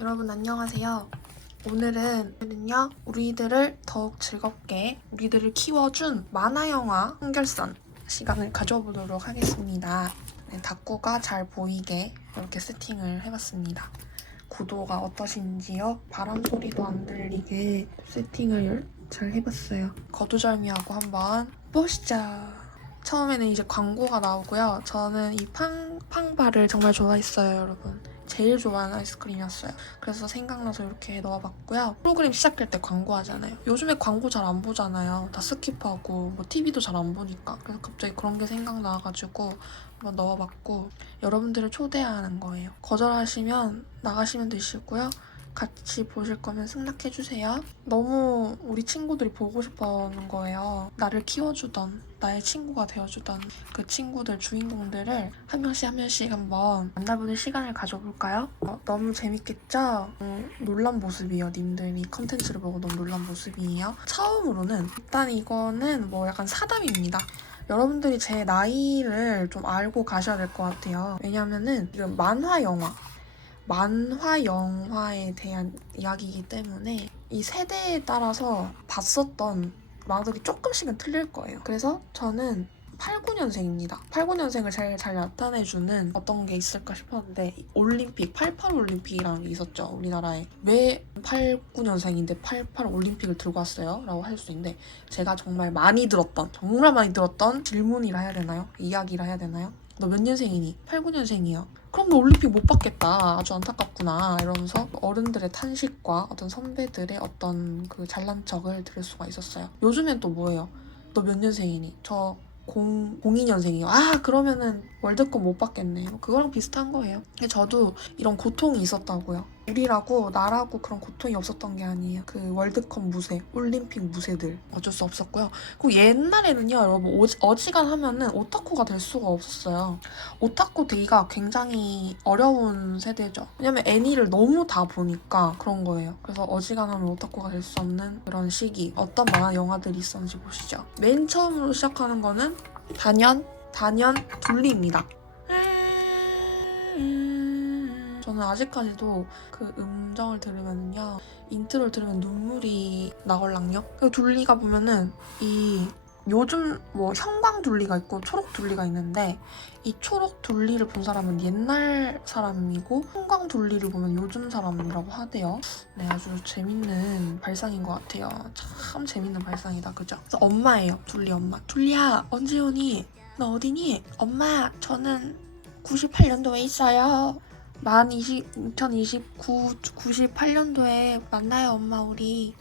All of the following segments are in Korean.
여러분 안녕하세요. 오늘은요 우리들을 더욱 즐겁게 우리들을 키워준 만화영화 한결산 시간을 가져보도록 하겠습니다. 네, 다꾸가 잘 보이게 이렇게 세팅을 해봤습니다. 구도가 어떠신지요? 바람 소리도 안 들리게 세팅을 잘 해봤어요. 거두절미하고 한번 보시죠. 처음에는 이제 광고가 나오고요. 저는 이 팡바를 정말 좋아했어요, 여러분. 제일 좋아하는 아이스크림이었어요. 그래서 생각나서 이렇게 넣어봤고요. 프로그램 시작할 때 광고하잖아요. 요즘에 광고 잘 안 보잖아요. 다 스킵하고 뭐 TV도 잘 안 보니까. 그래서 갑자기 그런 게 생각나가지고 한번 넣어봤고 여러분들을 초대하는 거예요. 거절하시면 나가시면 되시고요. 같이 보실 거면 승낙해주세요. 너무 우리 친구들이 보고 싶어하는 거예요. 나를 키워주던, 나의 친구가 되어주던 그 친구들, 주인공들을 한 명씩 한번 만나보는 시간을 가져볼까요? 너무 재밌겠죠? 놀란 모습이에요. 님들이 컨텐츠를 보고 너무 놀란 모습이에요. 처음으로는 일단 이거는 뭐 약간 사담입니다. 여러분들이 제 나이를 좀 알고 가셔야 될 것 같아요. 왜냐면은 지금 만화 영화에 대한 이야기이기 때문에 이 세대에 따라서 봤었던 만화들이 조금씩은 틀릴 거예요. 그래서 저는 89년생입니다. 89년생을 제일 잘 나타내주는 어떤 게 있을까 싶었는데 올림픽, 88 올림픽이라는 게 있었죠. 우리나라에. 왜 89년생인데 88 올림픽을 들고 왔어요? 라고 할 수 있는데 제가 정말 많이 들었던 질문이라 해야 되나요? 이야기라 해야 되나요? 너 몇 년생이니? 89년생이요. 그럼 너 올림픽 못 받겠다. 아주 안타깝구나. 이러면서 어른들의 탄식과 어떤 선배들의 어떤 그 잘난 척을 들을 수가 있었어요. 요즘엔 또 뭐예요? 너 몇 년생이니? 저 02년생이요. 아, 그러면은 월드컵 못 받겠네. 그거랑 비슷한 거예요. 근데 저도 이런 고통이 있었다고요. 우리라고 나라고 그런 고통이 없었던 게 아니에요. 그 월드컵 무쇠, 올림픽 무쇠들 어쩔 수 없었고요. 그리고 옛날에는요, 여러분 어지간하면은 오타쿠가 될 수가 없었어요. 오타쿠 되기가 굉장히 어려운 세대죠. 왜냐면 애니를 너무 다 보니까 그런 거예요. 그래서 어지간하면 오타쿠가 될 수 없는 그런 시기. 어떤 만화 영화들이 있었는지 보시죠. 맨 처음으로 시작하는 거는 단연 둘리입니다. 저는 아직까지도 그 음정을 들으면요, 인트로를 들으면 눈물이 나걸랑요. 그리고 둘리가 보면은 요즘 뭐 형광 둘리가 있고 초록 둘리가 있는데 이 초록 둘리를 본 사람은 옛날 사람이고 형광 둘리를 보면 요즘 사람이라고 하대요. 네, 아주 재밌는 발상인 것 같아요. 참 재밌는 발상이다, 그죠? 그래서 엄마예요, 둘리 엄마. 둘리야, 언제 오니? 너 어디니? 엄마, 저는 98년도에 있어요. 98년도에 만나요, 엄마. 우리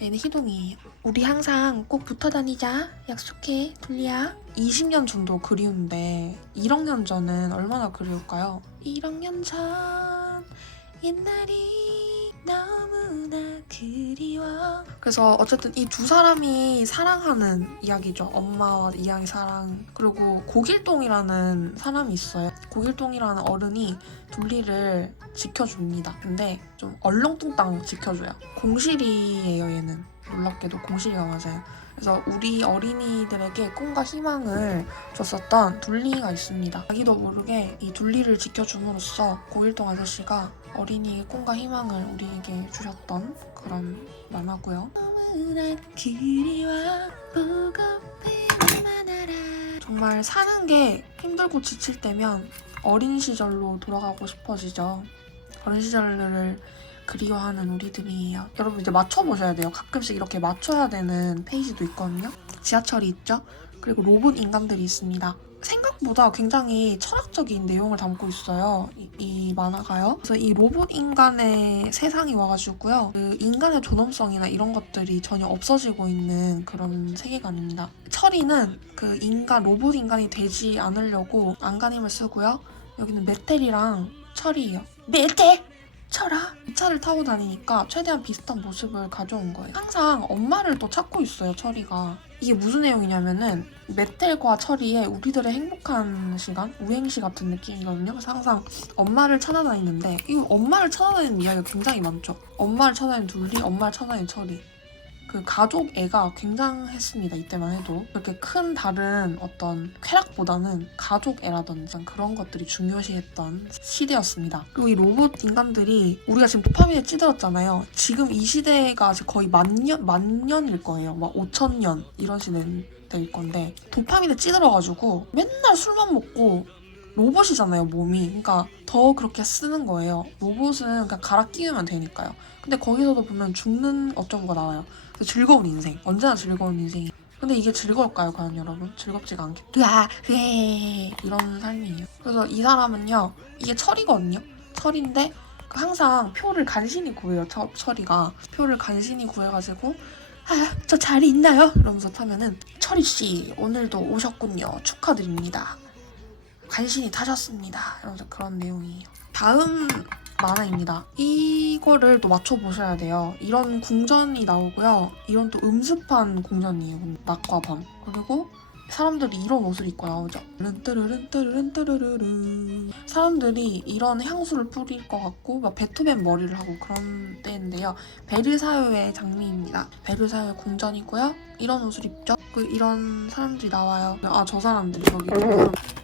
얘는 희동이에요. 우리 항상 꼭 붙어 다니자. 약속해, 둘리야. 20년 전도 그리운데 1억 년 전은 얼마나 그리울까요? 1억 년 전 옛날이 너무나 그리워. 그래서 어쨌든 이 두 사람이 사랑하는 이야기죠. 엄마와 이야기 사랑. 그리고 고길동이라는 사람이 있어요. 고길동이라는 어른이 둘리를 지켜줍니다. 근데 좀 얼렁뚱땅 지켜줘요. 공실이에요, 얘는. 놀랍게도 공실이가 맞아요. 그래서 우리 어린이들에게 꿈과 희망을 줬었던 둘리가 있습니다. 자기도 모르게 이 둘리를 지켜줌으로써 고길동 아저씨가 어린이의 꿈과 희망을 우리에게 주셨던 그런 만화고요. 정말 사는 게 힘들고 지칠 때면 어린 시절로 돌아가고 싶어지죠. 어린 시절을 그리워하는 우리들이에요. 여러분 이제 맞춰보셔야 돼요. 가끔씩 이렇게 맞춰야 되는 페이지도 있거든요. 지하철이 있죠. 그리고 로봇 인간들이 있습니다. 생각보다 굉장히 철학적인 내용을 담고 있어요. 이 만화가요. 그래서 이 로봇 인간의 세상이 와가지고요. 그 인간의 존엄성이나 이런 것들이 전혀 없어지고 있는 그런 세계관입니다. 철이는 그 로봇 인간이 되지 않으려고 안간힘을 쓰고요. 여기는 메텔이랑 철이에요. 메텔! 철아? 이 차를 타고 다니니까 최대한 비슷한 모습을 가져온 거예요. 항상 엄마를 또 찾고 있어요, 철이가. 이게 무슨 내용이냐면은 메텔과 철이의 우리들의 행복한 시간? 우행시 같은 느낌이거든요. 그래서 항상 엄마를 찾아다니는데 이 엄마를 찾아다니는 이야기가 굉장히 많죠. 엄마를 찾아다니는 둘리, 엄마를 찾아다니는 철이. 그 가족 애가 굉장했습니다. 이때만 해도. 그렇게 큰 다른 어떤 쾌락보다는 가족 애라든지 그런 것들이 중요시했던 시대였습니다. 그리고 이 로봇 인간들이 우리가 지금 도파민에 찌들었잖아요. 지금 이 시대가 거의 만년일 거예요. 막 5,000년 이런 시대일 건데 도파민에 찌들어가지고 맨날 술만 먹고 로봇이잖아요, 몸이. 그러니까 더 그렇게 쓰는 거예요. 로봇은 그냥 갈아 끼우면 되니까요. 근데 거기서도 보면 죽는 어쩌고가 나와요. 즐거운 인생. 언제나 즐거운 인생이. 근데 이게 즐거울까요, 과연 여러분? 즐겁지가 않겠죠. 이런 삶이에요. 그래서 이 사람은요, 이게 철이거든요. 철인데 항상 표를 간신히 구해요, 철이가. 표를 간신히 구해가지고 저 자리 있나요? 이러면서 타면은 철이씨, 오늘도 오셨군요. 축하드립니다. 간신히 타셨습니다. 이러면서 그런 내용이에요. 다음 만화입니다. 이거를 또 맞춰보셔야 돼요. 이런 궁전이 나오고요. 이런 또 음습한 궁전이에요. 낮과 밤. 그리고 사람들이 이런 옷을 입고 나오죠. 사람들이 이런 향수를 뿌릴 것 같고 막 베토벤 머리를 하고 그런 때인데요. 베르사유의 장미입니다. 베르사유의 궁전이고요. 이런 옷을 입죠. 이런 사람들이 나와요. 저 사람들이 저기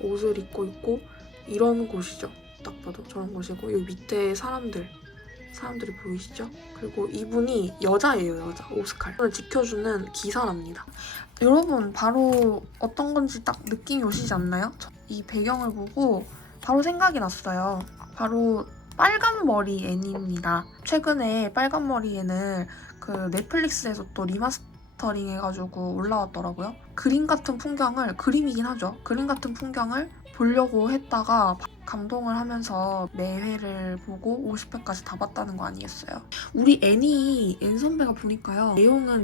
옷을 입고 있고 이런 곳이죠. 딱 봐도 저런 곳이고 여기 밑에 사람들이 보이시죠? 그리고 이분이 여자예요. 여자. 오스칼. 이걸 지켜주는 기사랍니다. 여러분 바로 어떤 건지 딱 느낌이 오시지 않나요? 이 배경을 보고 바로 생각이 났어요. 바로 빨간머리 애니입니다. 최근에 빨간머리 애는 그 넷플릭스에서 또 리마스터링 해가지고 올라왔더라고요. 그림이긴 하죠. 그림 같은 풍경을 보려고 했다가 감동을 하면서 매회를 보고 50회까지 다 봤다는 거 아니겠어요? 우리 앤 선배가 보니까요.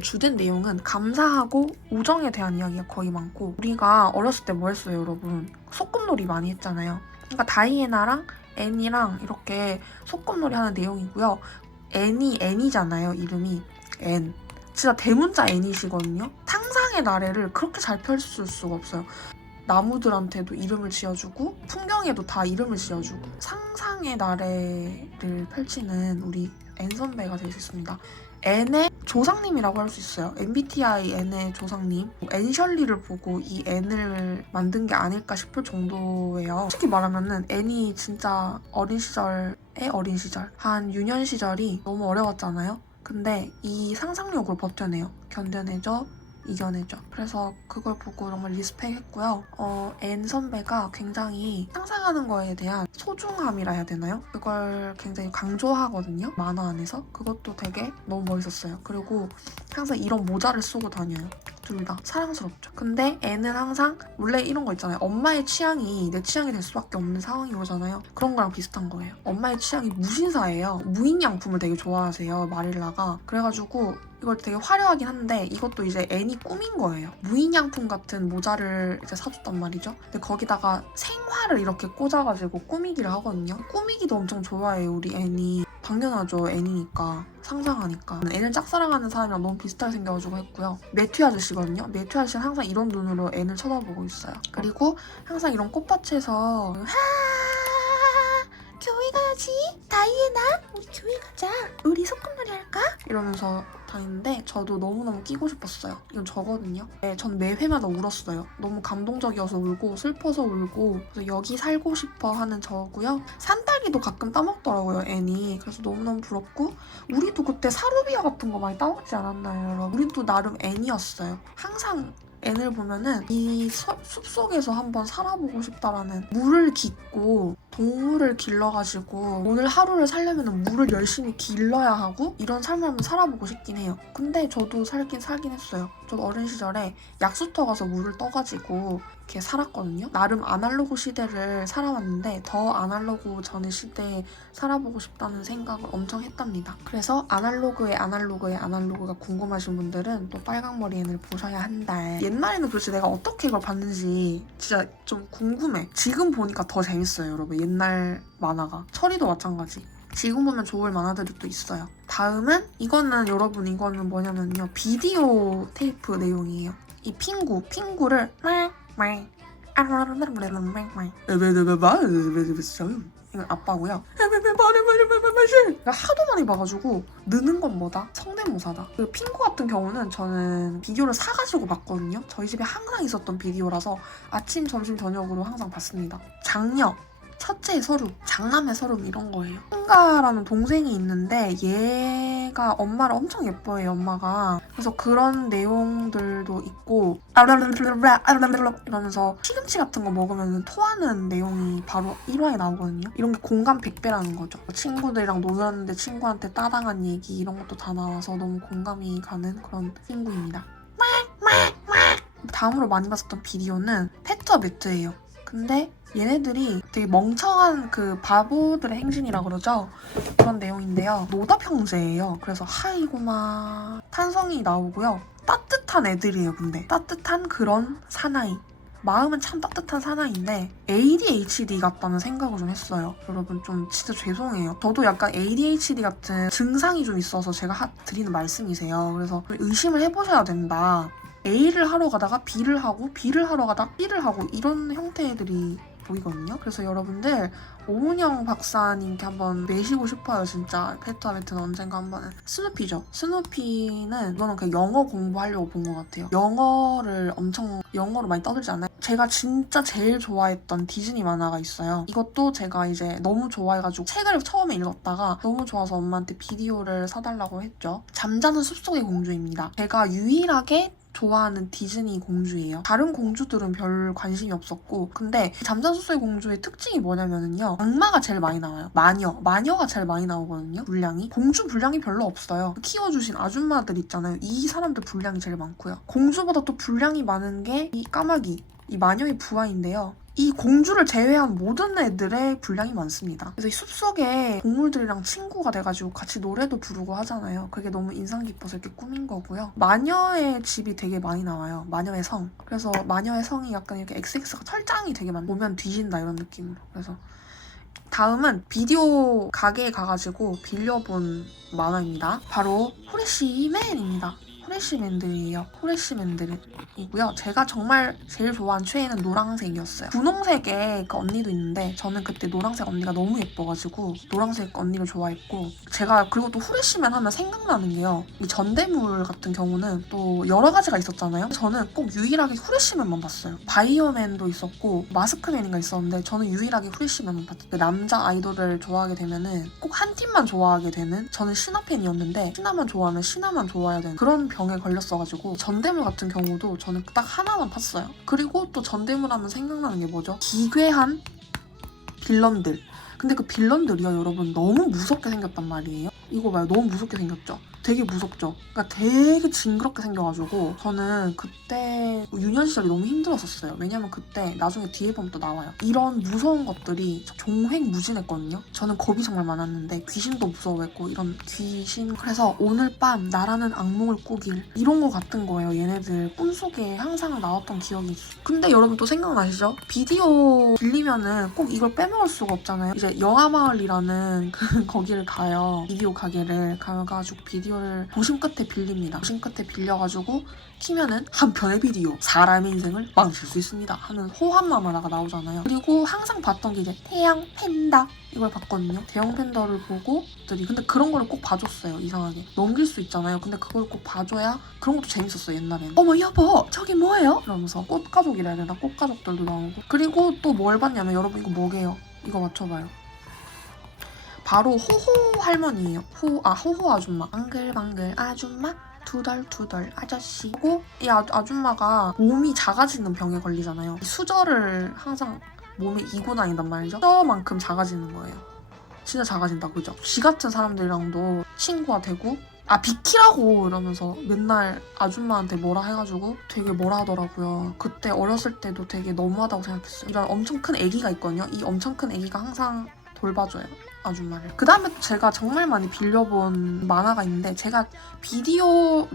주된 내용은 감사하고 우정에 대한 이야기가 거의 많고 우리가 어렸을 때 뭐 했어요, 여러분? 소꿉놀이 많이 했잖아요. 그러니까 다이애나랑 앤이랑 이렇게 소꿉놀이 하는 내용이고요. 앤이잖아요, 이름이. 앤. 진짜 대문자 앤이시거든요. 상상의 나래를 그렇게 잘 펼칠 수가 없어요. 나무들한테도 이름을 지어주고 풍경에도 다 이름을 지어주고 상상의 나래를 펼치는 우리 앤 선배가 되셨습니다. 앤의 조상님이라고 할 수 있어요. MBTI 앤의 조상님. 앤셜리를 보고 이 앤을 만든 게 아닐까 싶을 정도예요. 솔직히 말하면은 앤이 진짜 어린 시절 한 유년 시절이 너무 어려웠잖아요. 근데 이 상상력으로 버텨내요. 견뎌내죠. 이겨내죠. 그래서 그걸 보고 정말 리스펙했고요. 앤 선배가 굉장히 상상하는 거에 대한 소중함이라 해야 되나요? 그걸 굉장히 강조하거든요. 만화 안에서. 그것도 되게 너무 멋있었어요. 그리고 항상 이런 모자를 쓰고 다녀요. 둘 다 사랑스럽죠. 근데 앤은 항상 원래 이런 거 있잖아요. 엄마의 취향이 내 취향이 될 수밖에 없는 상황이 오잖아요. 그런 거랑 비슷한 거예요. 엄마의 취향이 무신사예요. 무인양품을 되게 좋아하세요. 마릴라가. 그래가지고 이걸 되게 화려하긴 한데 이것도 이제 앤이 꾸민 거예요. 무인양품 같은 모자를 이제 사줬단 말이죠. 근데 거기다가 생화를 이렇게 꽂아가지고 꾸미기를 하거든요. 꾸미기도 엄청 좋아해요, 우리 앤이. 당연하죠, 앤이니까. 상상하니까. 앤을 짝사랑하는 사람이랑 너무 비슷하게 생겨가지고 했고요. 매튜 아저씨거든요. 매튜 아저씨는 항상 이런 눈으로 앤을 쳐다보고 있어요. 그리고 항상 이런 꽃밭에서 교회 가야지. 다이애나, 우리 교회 가자. 우리 소꿉놀이 할까? 이러면서 다니는데 저도 너무너무 끼고 싶었어요. 이건 저거든요. 네, 전 매회마다 울었어요. 너무 감동적이어서 울고 슬퍼서 울고 그래서 여기 살고 싶어 하는 저고요. 산딸기도 가끔 따먹더라고요, 앤이. 그래서 너무너무 부럽고 우리도 그때 사루비아 같은 거 많이 따먹지 않았나요, 여러분? 우리도 나름 앤이었어요. 항상 앤을 보면은 이 숲속에서 한번 살아보고 싶다라는 물을 깃고 동물을 길러가지고 오늘 하루를 살려면 물을 열심히 길러야 하고 이런 삶을 한번 살아보고 싶긴 해요. 근데 저도 살긴 했어요. 저도 어린 시절에 약수터 가서 물을 떠가지고 이렇게 살았거든요. 나름 아날로그 시대를 살아왔는데 더 아날로그 전의 시대에 살아보고 싶다는 생각을 엄청 했답니다. 그래서 아날로그가 궁금하신 분들은 또 빨강머리 앤을 보셔야 한다. 옛날에는 도대체 내가 어떻게 이걸 봤는지 진짜 좀 궁금해. 지금 보니까 더 재밌어요, 여러분. 옛날 만화가. 철이도 마찬가지. 지금 보면 좋을 만화들이 또 있어요. 다음은 이거는 뭐냐면요. 비디오 테이프 내용이에요. 이 핑구를 이건 아빠고요. 그러니까 하도 많이 봐가지고 느는 건 뭐다? 성대모사다. 그리고 핑구 같은 경우는 저는 비디오를 사가지고 봤거든요. 저희 집에 항상 있었던 비디오라서 아침, 점심, 저녁으로 항상 봤습니다. 장녀, 첫째의 서름, 장남의 서름 이런 거예요. 흥가라는 동생이 있는데 얘가 엄마를 엄청 예뻐해요, 엄마가. 그래서 그런 내용들도 있고 이러면서 시금치 같은 거 먹으면 토하는 내용이 바로 1화에 나오거든요. 이런 게 공감 100배라는 거죠. 친구들이랑 놀았는데 친구한테 따당한 얘기 이런 것도 다 나와서 너무 공감이 가는 그런 친구입니다. 다음으로 많이 봤었던 비디오는 패투와 매트예요. 근데 얘네들이 되게 멍청한 그 바보들의 행진이라 그러죠. 그런 내용인데요. 노답 형제예요. 그래서 하이고마 탄성이 나오고요. 따뜻한 애들이에요. 근데 따뜻한 그런 사나이. 마음은 참 따뜻한 사나이인데 ADHD 같다는 생각을 좀 했어요. 여러분 좀 진짜 죄송해요. 저도 약간 ADHD 같은 증상이 좀 있어서 제가 드리는 말씀이세요. 그래서 의심을 해보셔야 된다. A를 하러 가다가 B를 하고 B를 하러 가다가 B를 하고 이런 형태들이 보이거든요. 그래서 여러분들 오은영 박사님께 한번 매시고 싶어요. 진짜 패투와 매트는 언젠가 한번은. 스누피죠. 스누피는 이거는 그냥 영어 공부하려고 본 것 같아요. 영어로 많이 떠들지 않아요? 제가 진짜 제일 좋아했던 디즈니 만화가 있어요. 이것도 제가 이제 너무 좋아해가지고 책을 처음에 읽었다가 너무 좋아서 엄마한테 비디오를 사달라고 했죠. 잠자는 숲속의 공주입니다. 제가 유일하게 좋아하는 디즈니 공주예요. 다른 공주들은 별 관심이 없었고 근데 잠자는 숲속의 공주의 특징이 뭐냐면요. 악마가 제일 많이 나와요. 마녀가 제일 많이 나오거든요. 분량이. 공주 분량이 별로 없어요. 키워주신 아줌마들 있잖아요. 이 사람들 분량이 제일 많고요. 공주보다 또 분량이 많은 게 이 까마귀, 이 마녀의 부하인데요. 이 공주를 제외한 모든 애들의 분량이 많습니다. 그래서 이 숲속에 동물들이랑 친구가 돼가지고 같이 노래도 부르고 하잖아요. 그게 너무 인상 깊어서 이렇게 꾸민 거고요. 마녀의 집이 되게 많이 나와요. 마녀의 성. 그래서 마녀의 성이 약간 이렇게 XX가 철장이 되게 많아. 보면 뒤진다 이런 느낌으로. 그래서 다음은 비디오 가게에 가가지고 빌려본 만화입니다. 바로 후레쉬맨입니다. 후레쉬맨들이에요. 후레쉬맨들이고요. 제가 정말 제일 좋아하는 최애는 노란색이었어요. 분홍색의 그 언니도 있는데 저는 그때 노란색 언니가 너무 예뻐가지고 노란색 언니를 좋아했고 제가 그리고 또 후레쉬맨 하면 생각나는 게요. 이 전대물 같은 경우는 또 여러 가지가 있었잖아요. 저는 꼭 유일하게 후레쉬맨만 봤어요. 바이어맨도 있었고 마스크맨인가 있었는데 저는 유일하게 후레쉬맨만 봤어요. 그 남자 아이돌을 좋아하게 되면은 꼭 한 팀만 좋아하게 되는 저는 신화 팬이었는데 신화만 좋아하면 신화만 좋아해야 되는 그런 병에 걸렸어가지고 전대물 같은 경우도 저는 딱 하나만 팠어요. 그리고 또 전대물 하면 생각나는 게 뭐죠? 기괴한 빌런들. 근데 그 빌런들이요 여러분 너무 무섭게 생겼단 말이에요. 이거 봐요. 너무 무섭게 생겼죠? 되게 무섭죠? 그러니까 되게 징그럽게 생겨가지고 저는 그때 유년 시절이 너무 힘들었었어요. 왜냐면 그때 나중에 뒤에 보면 또 나와요. 이런 무서운 것들이 종횡무진했거든요. 저는 겁이 정말 많았는데 귀신도 무서워했고 이런 귀신 그래서 오늘 밤 나라는 악몽을 꾸길 이런 거 같은 거예요. 얘네들 꿈속에 항상 나왔던 기억이 있어. 근데 여러분 또 생각나시죠? 비디오 빌리면은 꼭 이걸 빼먹을 수가 없잖아요. 이제 영화마을이라는 거기를 가요. 비디오 가게를 가가지고 비디오를 도심 끝에 빌립니다. 도심 끝에 빌려가지고 키면은 한 편의 비디오 사람의 인생을 망칠 수 있습니다 하는 호환마마라가 나오잖아요. 그리고 항상 봤던 게 이제 태양 팬다 이걸 봤거든요. 대형 팬더를 보고 근데 그런 거를 꼭 봐줬어요. 이상하게 넘길 수 있잖아요. 근데 그걸 꼭 봐줘야 그런 것도 재밌었어요. 옛날에는 어머 여보 저게 뭐예요? 이러면서 꽃가족이라 해야 되나? 꽃가족들도 나오고 그리고 또 뭘 봤냐면 여러분 이거 뭐게요? 이거 맞춰봐요. 바로 호호 할머니예요. 호호 아줌마. 방글방글 아줌마 투덜투덜 아저씨. 그리고 이 아줌마가 몸이 작아지는 병에 걸리잖아요. 수저를 항상 몸에 이고 다닌단 말이죠. 수저만큼 작아지는 거예요. 진짜 작아진다 그죠? 쥐 같은 사람들이랑도 친구가 되고 비키라고 이러면서 맨날 아줌마한테 뭐라 해가지고 되게 뭐라 하더라고요. 그때 어렸을 때도 되게 너무하다고 생각했어요. 이런 엄청 큰 애기가 있거든요. 이 엄청 큰 애기가 항상 돌봐줘요. 아줌마를. 그 다음에 제가 정말 많이 빌려본 만화가 있는데 제가 비디오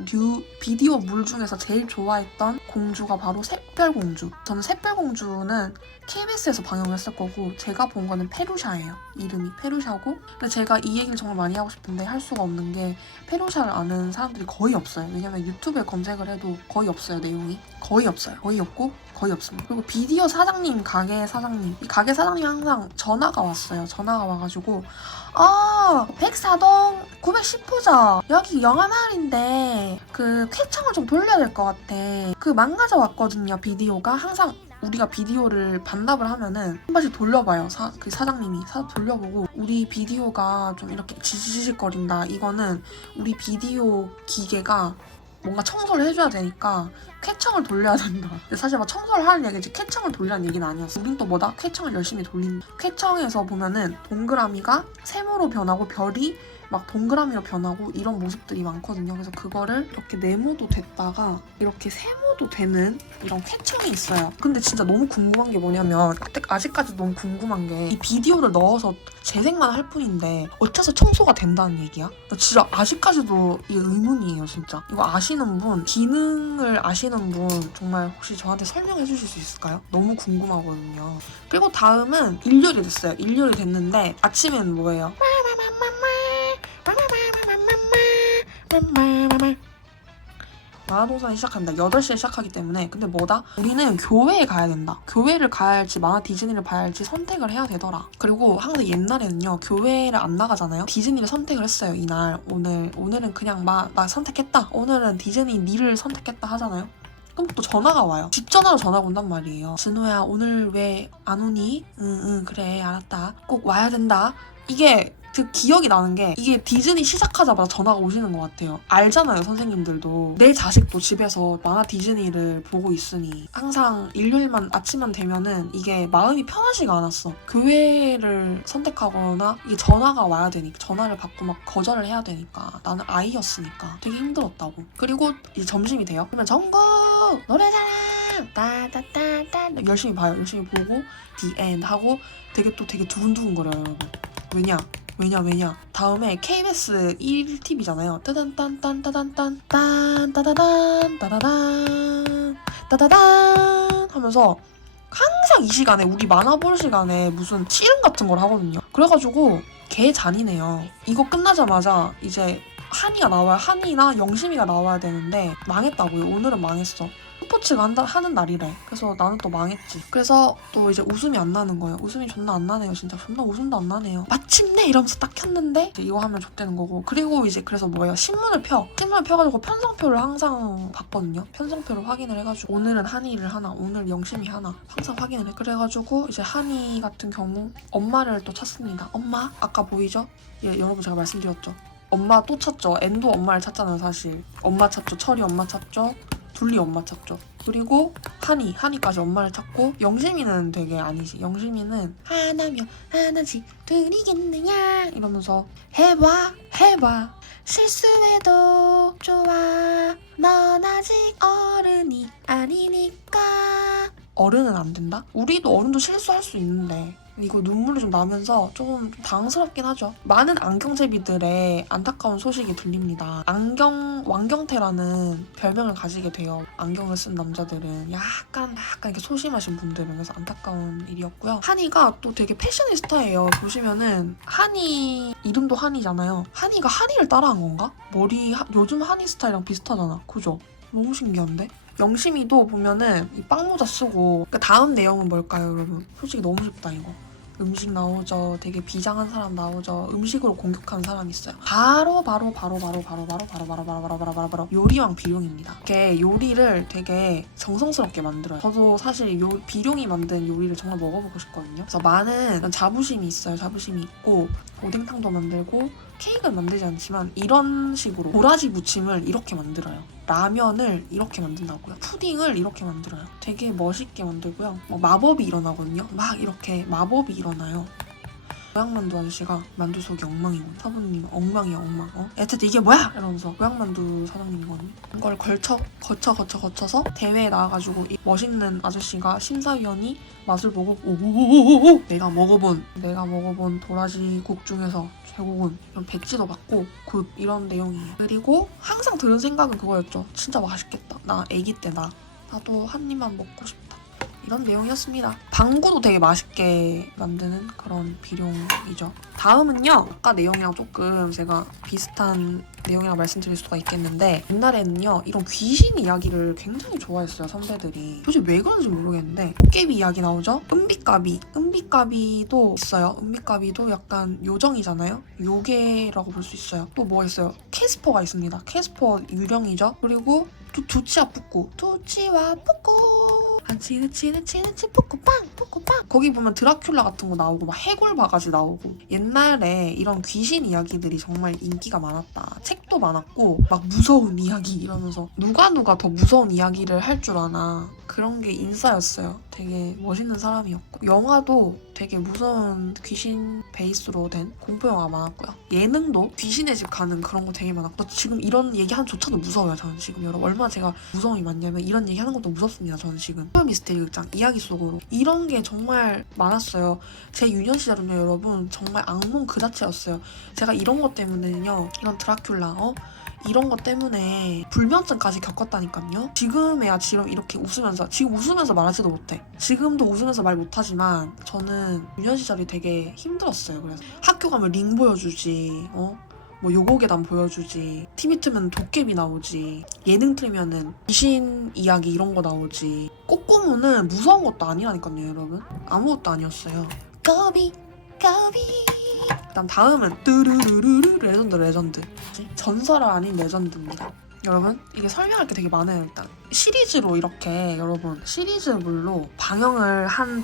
물 중에서 제일 좋아했던 공주가 바로 샛별공주. 저는 샛별공주는 KBS에서 방영했을 거고 제가 본 거는 페루샤예요. 이름이 페루샤고 근데 제가 이 얘기를 정말 많이 하고 싶은데 할 수가 없는 게 페루샤를 아는 사람들이 거의 없어요. 왜냐면 유튜브에 검색을 해도 거의 없어요. 내용이. 거의 없어요. 거의 없고 거의 없습니다. 그리고 비디오 사장님, 가게 사장님 이 가게 사장님 항상 전화가 왔어요. 전화가 와가지고 와가지고 104동 910호죠. 여기 영화마을인데 그 쾌청을 좀 돌려야 될 것 같아. 그 망가져 왔거든요. 비디오가 항상 우리가 비디오를 반납을 하면은 한 번씩 돌려봐요. 그 사장님이 돌려보고 우리 비디오가 좀 이렇게 지지직거린다. 이거는 우리 비디오 기계가 뭔가 청소를 해줘야 되니까 쾌청을 돌려야 된다. 근데 사실 막 청소를 하는 얘기지 쾌청을 돌리라는 얘기는 아니었어. 우린 또 뭐다? 쾌청을 열심히 돌린다. 쾌청에서 보면은 동그라미가 세모로 변하고 별이 막 동그라미로 변하고 이런 모습들이 많거든요. 그래서 그거를 이렇게 네모도 됐다가 이렇게 세모도 되는 이런 쾌청이 있어요. 근데 진짜 너무 궁금한 게 뭐냐면 아직까지 너무 궁금한 게 이 비디오를 넣어서 재생만 할 뿐인데 어째서 청소가 된다는 얘기야? 나 진짜 아직까지도 이게 의문이에요. 진짜 이거 아시는 분, 기능을 아시는 분 정말 혹시 저한테 설명해 주실 수 있을까요? 너무 궁금하거든요. 그리고 다음은 일요일이 됐어요. 일요일이 됐는데 아침에는 뭐예요? 만화동산이 시작합니다. 8시에 시작하기 때문에. 근데 뭐다? 우리는 교회에 가야 된다. 교회를 가야 할지 만화 디즈니를 봐야 할지 선택을 해야 되더라. 그리고 항상 옛날에는요. 교회를 안 나가잖아요. 디즈니를 선택을 했어요. 이날. 오늘은 그냥 나 선택했다. 오늘은 디즈니 니를 선택했다 하잖아요. 그럼 또 전화가 와요. 집 전화로 전화가 온단 말이에요. 진호야 오늘 왜 안 오니? 응 그래 알았다. 꼭 와야 된다. 이게 그 기억이 나는 게 이게 디즈니 시작하자마자 전화가 오시는 것 같아요. 알잖아요 선생님들도. 내 자식도 집에서 만화 디즈니를 보고 있으니 항상 일요일만 아침만 되면은 이게 마음이 편하지가 않았어. 교회를 선택하거나 이게 전화가 와야 되니까 전화를 받고 막 거절을 해야 되니까 나는 아이였으니까 되게 힘들었다고. 그리고 이제 점심이 돼요. 그러면 전국 노래자랑 따따따따 열심히 봐요. 열심히 보고 The End 하고 되게 두근두근거려요 여러분. 왜냐 다음에 KBS 1TV잖아요. 따단딴딴따단딴 딴따다단 따다단 따다단 하면서 항상 이 시간에 우리 만화 볼 시간에 무슨 씨름 같은 걸 하거든요. 그래가지고 개 잔이네요. 이거 끝나자마자 이제 한이가 나와요. 한이나 영심이가 나와야 되는데 망했다고요. 오늘은 망했어. 스포츠가 하는 날이래. 그래서 나는 또 망했지. 그래서 또 이제 웃음이 안 나는 거예요. 웃음이 존나 안 나네요. 진짜 존나 웃음도 안 나네요. 마침내 이러면서 딱 켰는데 이제 이거 하면 좆되는 거고. 그리고 이제 그래서 뭐예요? 신문을 펴가지고 편성표를 항상 봤거든요. 편성표를 확인을 해가지고 오늘은 한이를 하나, 오늘 영심이 하나 항상 확인을 해. 그래가지고 이제 한이 같은 경우 엄마를 또 찾습니다. 엄마 아까 보이죠? 예, 여러분 제가 말씀드렸죠. 엄마 또 찾죠. 엔도 엄마를 찾잖아요. 사실 엄마 찾죠. 철이 엄마 찾죠. 둘리 엄마 찾죠. 그리고 한이까지 엄마를 찾고 영심이는 되게 아니지. 영심이는 하나면 하나씩 둘이겠느냐 이러면서 해봐 실수해도 좋아 넌 아직 어른이 아니니까. 어른은 안 된다? 우리도 어른도 실수할 수 있는데 이거 눈물이 좀 나면서 조금 당황스럽긴 하죠. 많은 안경제비들의 안타까운 소식이 들립니다. 왕경태라는 별명을 가지게 돼요. 안경을 쓴 남자들은 약간 이렇게 소심하신 분들은. 그래서 안타까운 일이었고요. 한이가 또 되게 패셔니스타예요. 보시면은 한이 이름도 한이잖아요. 한이가 한이를 따라한 건가? 머리 요즘 한이 스타일이랑 비슷하잖아. 그죠? 너무 신기한데? 영심이도 보면은 이 빵모자 쓰고. 그러니까 다음 내용은 뭘까요, 여러분? 솔직히 너무 쉽다 이거. 음식 나오죠. 되게 비장한 사람 나오죠. 음식으로 공격하는 사람이 있어요. 바로 요리왕 비룡입니다. 이렇게 요리를 되게 정성스럽게 만들어요. 저도 사실 비룡이 만든 요리를 정말 먹어보고 싶거든요. 그래서 많은 자부심이 있어요. 자부심이 있고 오뎅탕도 만들고 케이크는 만들지 않지만 이런 식으로 도라지 무침을 이렇게 만들어요. 라면을 이렇게 만든다고요. 푸딩을 이렇게 만들어요. 되게 멋있게 만들고요. 마법이 일어나거든요. 막 이렇게 마법이 일어나요. 고향만두 아저씨가 만두 속이 엉망이고 사부님은 엉망이야 엉망. 애한테 이게 뭐야? 이러면서 고향만두 사장님이거든요. 이걸 거쳐서 대회에 나와가지고 이 멋있는 아저씨가 심사위원이 맛을 보고 오오오오오 내가 먹어본 도라지국 중에서 최고군 이런 백지도 받고 굿 이런 내용이에요. 그리고 항상 드는 생각은 그거였죠. 진짜 맛있겠다. 나 애기 때 나도 한 입만 먹고 싶다. 이런 내용이었습니다. 방구도 되게 맛있게 만드는 그런 비룡이죠. 다음은요. 아까 내용이랑 조금 제가 비슷한 내용이라고 말씀드릴 수가 있겠는데 옛날에는요. 이런 귀신 이야기를 굉장히 좋아했어요. 선배들이. 도대체 왜 그런지 모르겠는데 도깨비 이야기 나오죠? 은비까비도 있어요. 은비까비도 약간 요정이잖아요. 요괴라고 볼 수 있어요. 또 뭐가 있어요? 캐스퍼가 있습니다. 캐스퍼 유령이죠. 그리고 또 두치와 뿌꾸 치느치 뿌꾸빵 거기 보면 드라큘라 같은 거 나오고 막 해골 바가지 나오고 옛날에 이런 귀신 이야기들이 정말 인기가 많았다. 책도 많았고 막 무서운 이야기 이러면서 누가 더 무서운 이야기를 할 줄 아나 그런 게 인싸였어요. 되게 멋있는 사람이었고 영화도 되게 무서운 귀신 베이스로 된 공포 영화 많았고요. 예능도 귀신의 집 가는 그런 거 되게 많았고 지금 이런 얘기하는 조차도 무서워요. 저는 지금 여러분 얼마나 제가 무서움이 많냐면 이런 얘기하는 것도 무섭습니다. 저는 지금 미스테리 극장 이야기 속으로 이런 게 정말 많았어요. 제 유년 시절은요 여러분 정말 악몽 그 자체였어요. 제가 이런 것 때문에는요 이런 드라큘라 이런 것 때문에 불면증까지 겪었다니까요. 지금에야 지금 이렇게 지금 웃으면서 말하지도 못해. 지금도 웃으면서 말 못하지만 저는 유년 시절이 되게 힘들었어요. 그래서 학교 가면 링 보여주지 뭐 요고 계단 보여주지 TV 틀면 도깨비 나오지 예능 틀면은 귀신 이야기 이런 거 나오지 꼬꼬무는 무서운 것도 아니라니까요 여러분. 아무것도 아니었어요. 까비 일단 다음은 뚜루루루루 레전드 전설 아닌 레전드입니다. 여러분 이게 설명할 게 되게 많아요. 일단 시리즈로 이렇게 여러분 시리즈물로 방영을 한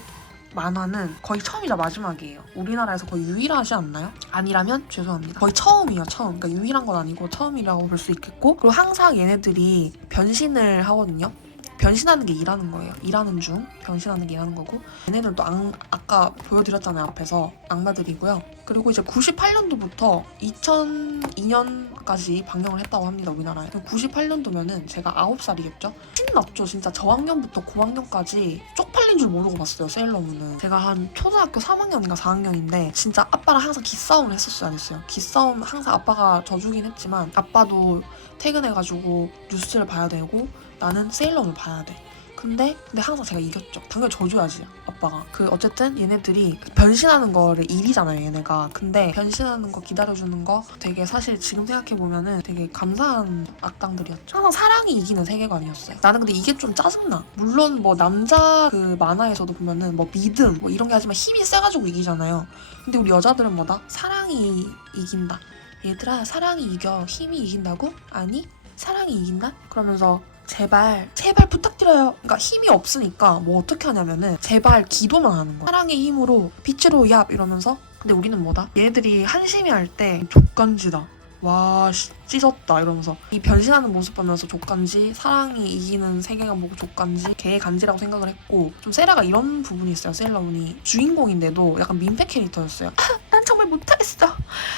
만화는 거의 처음이자 마지막이에요. 우리나라에서 거의 유일하지 않나요? 아니라면 죄송합니다. 거의 처음이에요. 처음. 그러니까 유일한 건 아니고 처음이라고 볼 수 있겠고 그리고 항상 얘네들이 변신을 하거든요. 변신하는 게 일하는 거예요. 일하는 중 변신하는 게 일하는 거고 얘네들도 아까 보여드렸잖아요. 앞에서 악마들이고요. 그리고 이제 98년도부터 2002년까지 방영을 했다고 합니다. 우리나라에. 98년도면은 제가 9살이겠죠? 신났죠. 진짜 저학년부터 고학년까지 쪽팔린 줄 모르고 봤어요. 세일러문은. 제가 한 초등학교 3학년인가 4학년인데 진짜 아빠랑 항상 기싸움을 했었어요. 안 했어요? 기싸움 항상 아빠가 져주긴 했지만 아빠도 퇴근해가지고 뉴스를 봐야 되고 나는 세일러문을 봐야 돼. 근데 항상 제가 이겼죠. 당연히 져줘야지 아빠가. 어쨌든 얘네들이 변신하는 거를 일이잖아요 얘네가. 근데 변신하는 거 기다려주는 거 되게 사실 지금 생각해보면은 되게 감사한 악당들이었죠. 항상 사랑이 이기는 세계관이었어요. 나는 근데 이게 좀 짜증나. 물론 뭐 남자 만화에서도 보면은 뭐 믿음 뭐 이런 게 하지만 힘이 세가지고 이기잖아요. 근데 우리 여자들은 뭐다? 사랑이 이긴다. 얘들아 사랑이 이겨. 힘이 이긴다고? 아니 사랑이 이긴다? 그러면서 제발 부탁드려요. 그러니까 힘이 없으니까 뭐 어떻게 하냐면은 제발 기도만 하는 거야. 사랑의 힘으로 빛으로 얍 이러면서. 근데 우리는 뭐다? 얘들이 한심해 할 때 족간지다. 와 찢었다 이러면서 이 변신하는 모습 보면서 족간지 사랑이 이기는 세계관 보고 족간지 개간지라고 생각을 했고 좀 세라가 이런 부분이 있어요. 세일러문이 주인공인데도 약간 민폐 캐릭터였어요. 난 정말 못하겠어.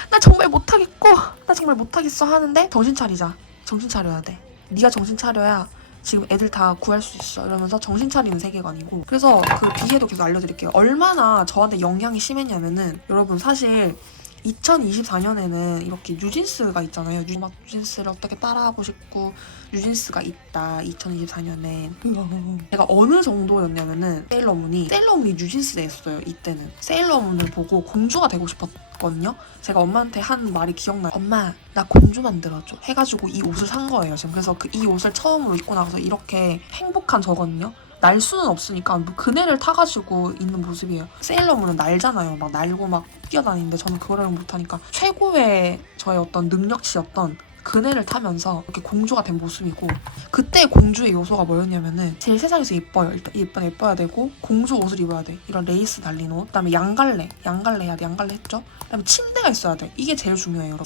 나 정말 못하겠고 나 정말 못하겠어 하는데 정신 차려야 돼. 네가 정신 차려야 지금 애들 다 구할 수 있어 이러면서 정신 차리는 세계관이고. 그래서 그 비해도 계속 알려드릴게요. 얼마나 저한테 영향이 심했냐면은 여러분 사실 2024년에는 이렇게 뉴진스가 있잖아요. 뉴진스를 어떻게 따라하고 싶고 뉴진스가 있다 2024년에. 제가 어느 정도였냐면은 세일러문이 뉴진스에 있어요. 이때는 세일러문을 보고 공주가 되고 싶었거든요. 제가 엄마한테 한 말이 기억나요. 엄마 나 공주 만들어줘 해가지고 이 옷을 산 거예요 지금. 그래서 이 옷을 처음으로 입고 나서 이렇게 행복한 저거든요. 날 수는 없으니까 그네를 타가지고 있는 모습이에요. 세일러문은 날잖아요. 막 날고 막 뛰어다니는데 저는 그거를 못하니까 최고의 저의 어떤 능력치였던 그네를 타면서 이렇게 공주가 된 모습이고. 그때 공주의 요소가 뭐였냐면은 제일 세상에서 예뻐요. 일단 예뻐야 되고 공주 옷을 입어야 돼. 이런 레이스 달린 옷. 그다음에 양갈래 해야 돼. 양갈래 했죠. 그다음에 침대가 있어야 돼. 이게 제일 중요해요. 여러분.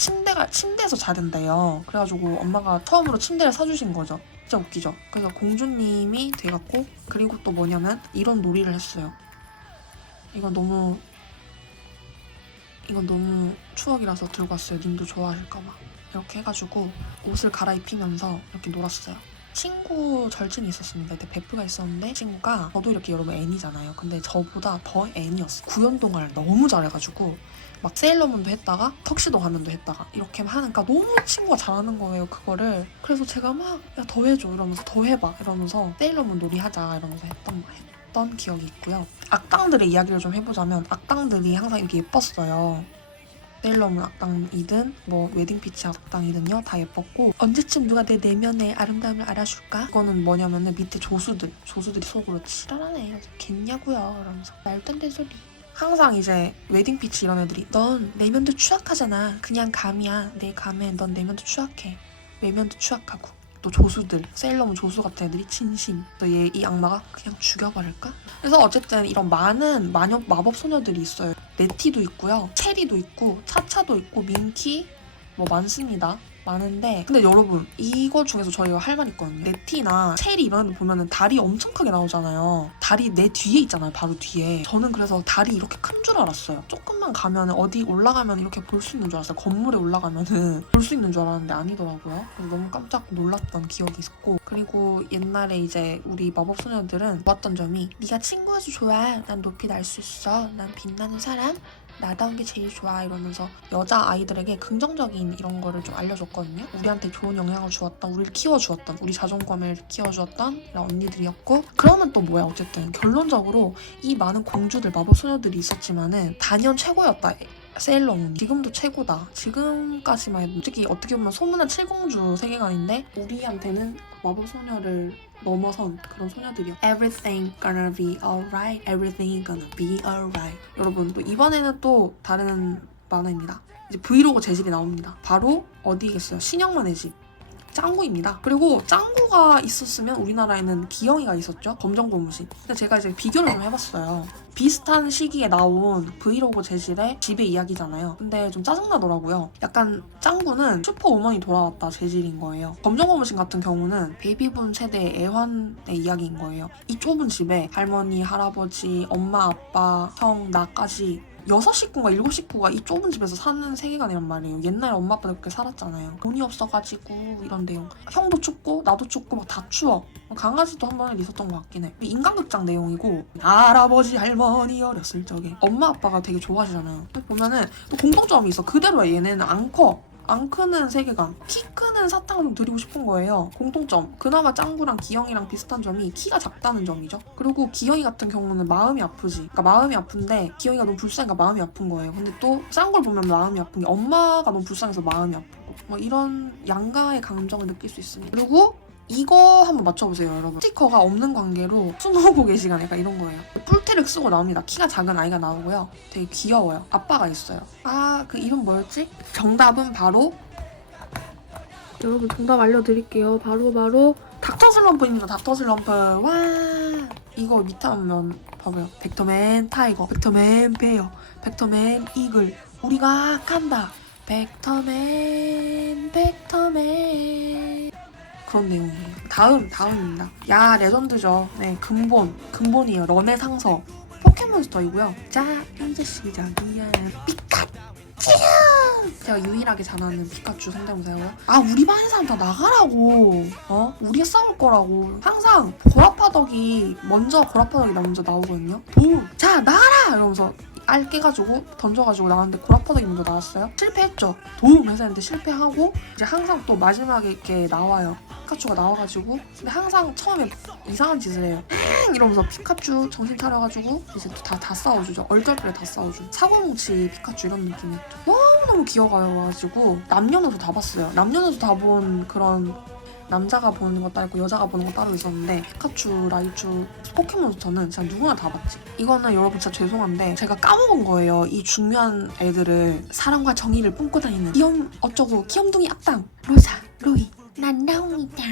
침대에서 자야 된대요. 그래가지고 엄마가 처음으로 침대를 사주신 거죠. 진짜 웃기죠. 그래서 공주님이 돼갖고 그리고 또 뭐냐면 이런 놀이를 했어요. 이건 너무 추억이라서 들고 왔어요. 님도 좋아하실까봐. 이렇게 해가지고 옷을 갈아입히면서 이렇게 놀았어요. 친구 절친이 있었습니다. 그때 베프가 있었는데 친구가 저도 이렇게 여러분 N이잖아요. 근데 저보다 더 N이었어. 구연동화를 너무 잘해가지고 막 세일러문도 했다가 턱시도 가면도 했다가 이렇게 하니까 너무 친구가 잘하는 거예요. 그거를. 그래서 제가 막 야 더 해줘 이러면서 더 해봐 이러면서 세일러문 놀이 하자 이러면서 좋았던 기억이 있고요. 악당들의 이야기를 좀 해보자면 악당들이 항상 이렇게 예뻤어요. 세일러문 악당이든 뭐 웨딩피치 악당이든요 다 예뻤고 언제쯤 누가 내 내면의 아름다움을 알아줄까? 그거는 뭐냐면은 밑에 조수들이 속으로 지랄하네 겠냐고요 이러면서 말도 안 되는 소리. 항상 이제 웨딩피치 이런 애들이 넌 내면도 추악하잖아. 그냥 감이야. 내 감에 넌 내면도 추악해. 외면도 추악하고. 또 조수들, 세일러문 조수 같은 애들이 진심. 또 얘 이 악마가 그냥 죽여버릴까? 그래서 어쨌든 이런 많은 마법 소녀들이 있어요. 네티도 있고요. 체리도 있고 차차도 있고 민키 뭐 많습니다. 많은데 근데 여러분 이거 중에서 저희가 할 말 있거든요. 네티나 체리 이런 데 보면은 다리 엄청 크게 나오잖아요. 다리 내 뒤에 있잖아요. 바로 뒤에. 저는 그래서 다리 이렇게 큰 줄 알았어요. 조금만 가면은 어디 올라가면 이렇게 볼 수 있는 줄 알았어요. 건물에 올라가면은 볼 수 있는 줄 알았는데 아니더라고요. 그래서 너무 깜짝 놀랐던 기억이 있고 그리고 옛날에 이제 우리 마법소녀들은 좋았던 점이 네가 친구여서 좋아. 난 높이 날 수 있어. 난 빛나는 사람. 나다운 게 제일 좋아 이러면서 여자 아이들에게 긍정적인 이런 거를 좀 알려줬거든요. 우리한테 좋은 영향을 주었던, 우리를 키워주었던, 우리 자존감을 키워주었던 이런 언니들이었고 그러면 또 뭐야 어쨌든 결론적으로 이 많은 공주들 마법소녀들이 있었지만은 단연 최고였다. 세일러문 지금도 최고다. 지금까지만 해도 솔직히 어떻게 보면 소문난 칠공주 세계관인데 우리한테는 마법소녀를 넘어선 그런 소녀들이요. Everything gonna be alright. Everything gonna be alright. 여러분 또 이번에는 또 다른 만화입니다. 이제 브이로그 재질이 나옵니다. 바로 어디겠어요? 신영만의 집. 짱구입니다. 그리고 짱구가 있었으면 우리나라에는 기영이가 있었죠. 검정고무신. 근데 제가 이제 비교를 좀 해봤어요. 비슷한 시기에 나온 브이로그 재질의 집의 이야기잖아요. 근데 좀 짜증나더라고요. 약간 짱구는 슈퍼우먼이 돌아왔다 재질인 거예요. 검정고무신 같은 경우는 베이비붐 세대의 애환의 이야기인 거예요. 이 좁은 집에 할머니, 할아버지, 엄마, 아빠, 형, 나까지 6식구인가 7식구가 이 좁은 집에서 사는 세계관이란 말이에요. 옛날에 엄마 아빠도 그렇게 살았잖아요. 돈이 없어가지고 이런 내용. 형도 춥고 나도 춥고 막 다 추워. 강아지도 한 번은 있었던 것 같긴 해. 인간극장 내용이고 할아버지 할머니 어렸을 적에 엄마 아빠가 되게 좋아하시잖아요. 보면은 또 공통점이 있어. 그대로야. 얘네는 안 커. 안 크는 세계관. 키 크는 사탕을 좀 드리고 싶은 거예요. 공통점. 그나마 짱구랑 기영이랑 비슷한 점이 키가 작다는 점이죠. 그리고 기영이 같은 경우는 마음이 아프지. 그러니까 마음이 아픈데 기영이가 너무 불쌍하니까 마음이 아픈 거예요. 근데 또 짱구를 보면 마음이 아픈 게 엄마가 너무 불쌍해서 마음이 아프고 뭐 이런 양가의 감정을 느낄 수 있습니다. 그리고 이거 한번 맞춰보세요, 여러분. 스티커가 없는 관계로 스무고개 시간 약간 이런 거예요. 뿔테를 쓰고 나옵니다. 키가 작은 아이가 나오고요. 되게 귀여워요. 아빠가 있어요. 그 이름 뭐였지? 정답은 바로 여러분 정답 알려드릴게요. 바로 닥터슬럼프입니다. 닥터슬럼프. 와 이거 밑에 보면 봐봐요. 벡터맨 타이거, 벡터맨 베어, 벡터맨 이글. 우리가 간다. 벡터맨 그런 내용이에요. 다음입니다. 야 레전드죠. 네 근본이에요. 런의상서 포켓몬스터이고요. 자 이제 시작이야. 피카츄. 제가 유일하게 잘하는 피카츄 성대모사요. 우리 반의 사람 다 나가라고. 우리가 싸울 거라고. 항상 고라파덕이 먼저 나오거든요. 자 나가라 이러면서 알 깨가지고 던져가지고 나왔는데 고라파덕이 먼저 나왔어요. 실패했죠. 도움 해서 했는데 실패하고 이제 항상 또 마지막에 이렇게 나와요. 피카츄가 나와가지고 근데 항상 처음에 이상한 짓을 해요. 이러면서 피카츄 정신 차려가지고 이제 또 다 싸워주죠. 얼떨결에 다 싸워줘. 사고뭉치 피카츄 이런 느낌이었죠. 너무 귀여워가지고 남녀노소 다 봤어요. 남녀노소 다 본 그런 남자가 보는 거 따로 있고 여자가 보는 거 따로 있었는데 피카츄, 라이츄, 포켓몬스터는 진짜 누구나 다 봤지. 이거는 여러분 진짜 죄송한데 제가 까먹은 거예요. 이 중요한 애들을 사랑과 정의를 뿜고 다니는 귀염둥이 악당 로사, 로이 난 나옵니다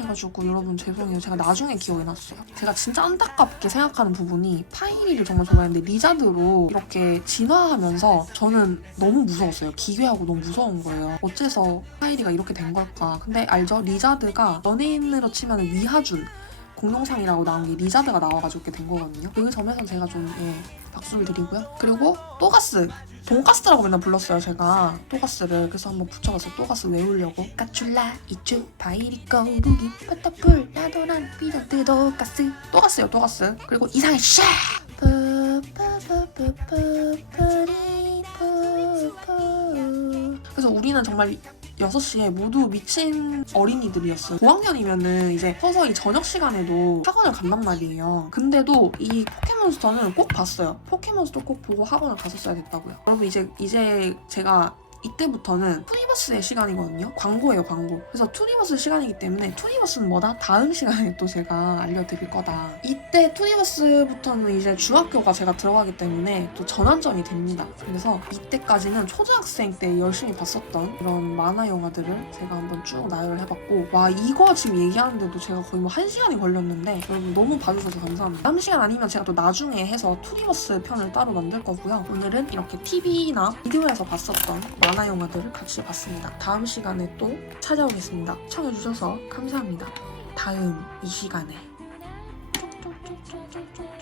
해가지고 여러분 죄송해요. 제가 나중에 기억이 났어요. 제가 진짜 안타깝게 생각하는 부분이 파이리를 정말 좋아했는데 리자드로 이렇게 진화하면서 저는 너무 무서웠어요. 기괴하고 너무 무서운 거예요. 어째서 파이리가 이렇게 된 걸까. 근데 알죠? 리자드가 연예인으로 치면 위하준 공룡상이라고 나온 게 리자드가 나와가지고 이렇게 된 거거든요. 그 점에서 제가 좀 박수를 드리고요. 그리고 또가스 돈가스라고 맨날 불렀어요. 제가 또가스를. 그래서 한번 붙여봤어요. 또가스 외우려고. 까출라 이쭈 바이리 거북이 버터풀 나도란 피자드 돈가스. 또가스요 또가스. 그리고 이상해 샤 그래서 우리는 정말 6시에 모두 미친 어린이들이었어요. 고학년이면은 이제 서서히 저녁 시간에도 학원을 간단 말이에요. 근데도 이 포켓몬스터는 꼭 봤어요. 포켓몬스터 꼭 보고 학원을 갔었어야 됐다고요. 여러분 이제 제가 이때부터는 투니버스의 시간이거든요. 광고예요, 광고. 그래서 투니버스 시간이기 때문에 투니버스는 뭐다? 다음 시간에 또 제가 알려드릴 거다. 이때 투니버스부터는 이제 중학교가 제가 들어가기 때문에 또 전환점이 됩니다. 그래서 이때까지는 초등학생 때 열심히 봤었던 이런 만화 영화들을 제가 한번 쭉 나열을 해봤고, 와, 이거 지금 얘기하는데도 제가 거의 뭐 1시간이 걸렸는데 여러분 너무 봐주셔서 감사합니다. 다음 시간 아니면 제가 또 나중에 해서 투니버스 편을 따로 만들 거고요. 오늘은 이렇게 TV나 비디오에서 봤었던 만화 영화들을 같이 봤습니다. 다음 시간에 또 찾아오겠습니다. 시청해주셔서 감사합니다. 다음 이 시간에 쪽쪽쪽쪽쪽쪽